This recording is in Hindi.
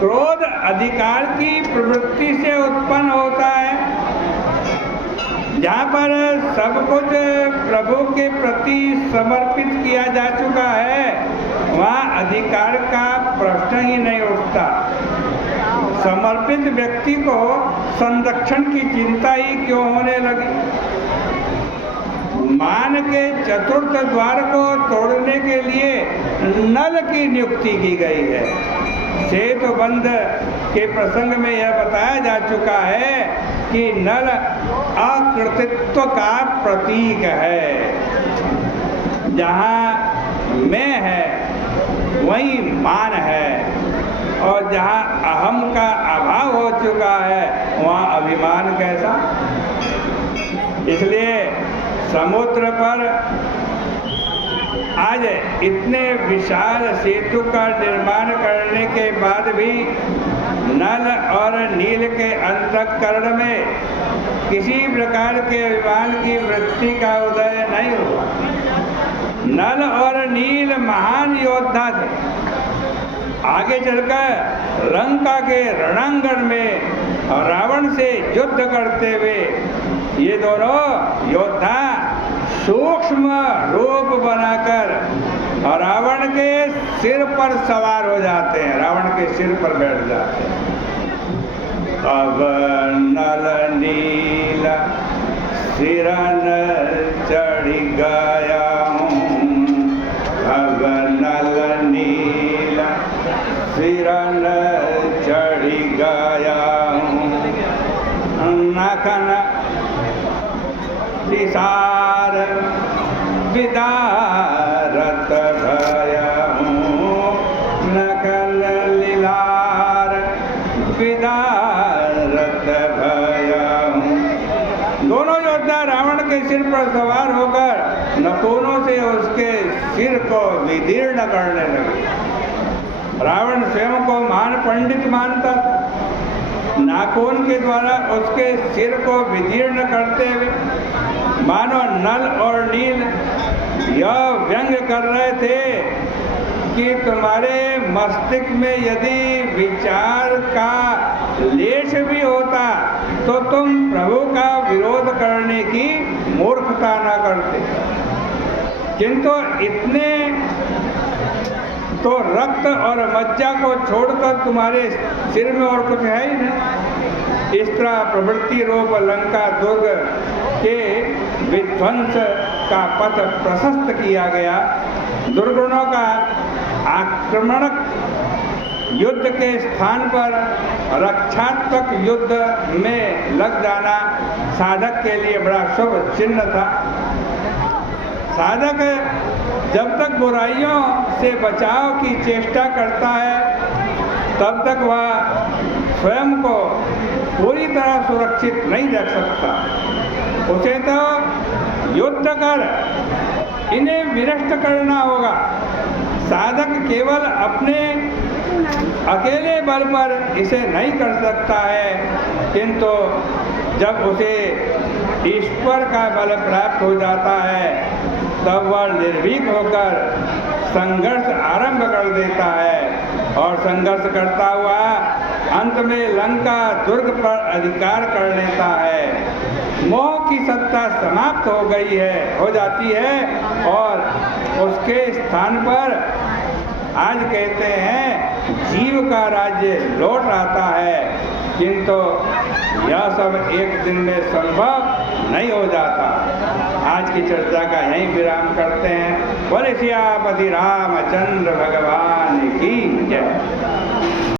क्रोध अधिकार की प्रवृत्ति से उत्पन्न होता है। जहाँ पर सब कुछ प्रभु के प्रति समर्पित किया जा चुका है, वहाँ अधिकार का प्रश्न ही नहीं उठता। समर्पित व्यक्ति को संरक्षण की चिंता ही क्यों होने लगी? मान के चतुर्थ द्वार को तोड़ने के लिए नल की नियुक्ति की गई है। सेतुबंध के प्रसंग में यह बताया जा चुका है कि नल अकृतित्व का प्रतीक है। जहाँ मैं है वहीं मान है, और जहाँ अहम का अभाव हो चुका है वहाँ अभिमान कैसा? इसलिए समुद्र पर आज इतने विशाल सेतु का निर्माण करने के बाद भी नल और नील के अंतःकरण में किसी प्रकार के अभिमान की वृत्ति का उदय नहीं हुआ। नल और नील महान योद्धा थे। आगे चलकर लंका के रणांगण में रावण से युद्ध करते हुए ये दोनों योद्धा सूक्ष्म रूप बनाकर रावण के सिर पर सवार हो जाते हैं, रावण के सिर पर बैठ जाते हैं। अब नल नील सिरन चढ़ गया हूँ, अब नल नील सिरन चढ़ गया हूँ, नखन निसार विदारत भया हूँ, नखन लीलार विदारत भया हूँ। दोनों योद्धा रावण के सिर पर सवार होकर नखूनों से उसके सिर को विदीर्ण करने लगे। रावण स्वयं को महान पंडित मानता था। नाखून के द्वारा उसके सिर को विदीर्ण करते हुए मानो नल और नील यह व्यंग कर रहे थे कि तुम्हारे मस्तिष्क में यदि विचार का लेश भी होता तो तुम प्रभु का विरोध करने की मूर्खता न करते। किंतु इतने तो रक्त और मज्जा को छोड़कर तुम्हारे सिर में और कुछ है ही नहीं। इस तरह प्रवृत्ति रूप लंका दुर्ग के विध्वंस का पथ प्रशस्त किया गया। दुर्गुणों का आक्रमणक युद्ध के स्थान पर रक्षात्मक युद्ध में लग जाना साधक के लिए बड़ा शुभ चिन्ह था। साधक जब तक बुराइयों से बचाव की चेष्टा करता है तब तक वह स्वयं को पूरी तरह सुरक्षित नहीं रख सकता। उसे तो युद्ध कर इन्हें विनष्ट करना होगा। साधक केवल अपने अकेले बल पर इसे नहीं कर सकता है, किंतु जब उसे ईश्वर का बल प्राप्त हो जाता है तब वह निर्भीक होकर संघर्ष आरंभ कर देता है और संघर्ष करता हुआ अंत में लंका दुर्ग पर अधिकार कर लेता है। मोह की सत्ता समाप्त हो जाती है और उसके स्थान पर आज कहते हैं जीव का राज्य लौट आता है। किंतु यह सब एक दिन में संभव नहीं हो जाता। आज की चर्चा का यहीं विराम करते हैं। बोले सियापति रामचंद्र भगवान की जय।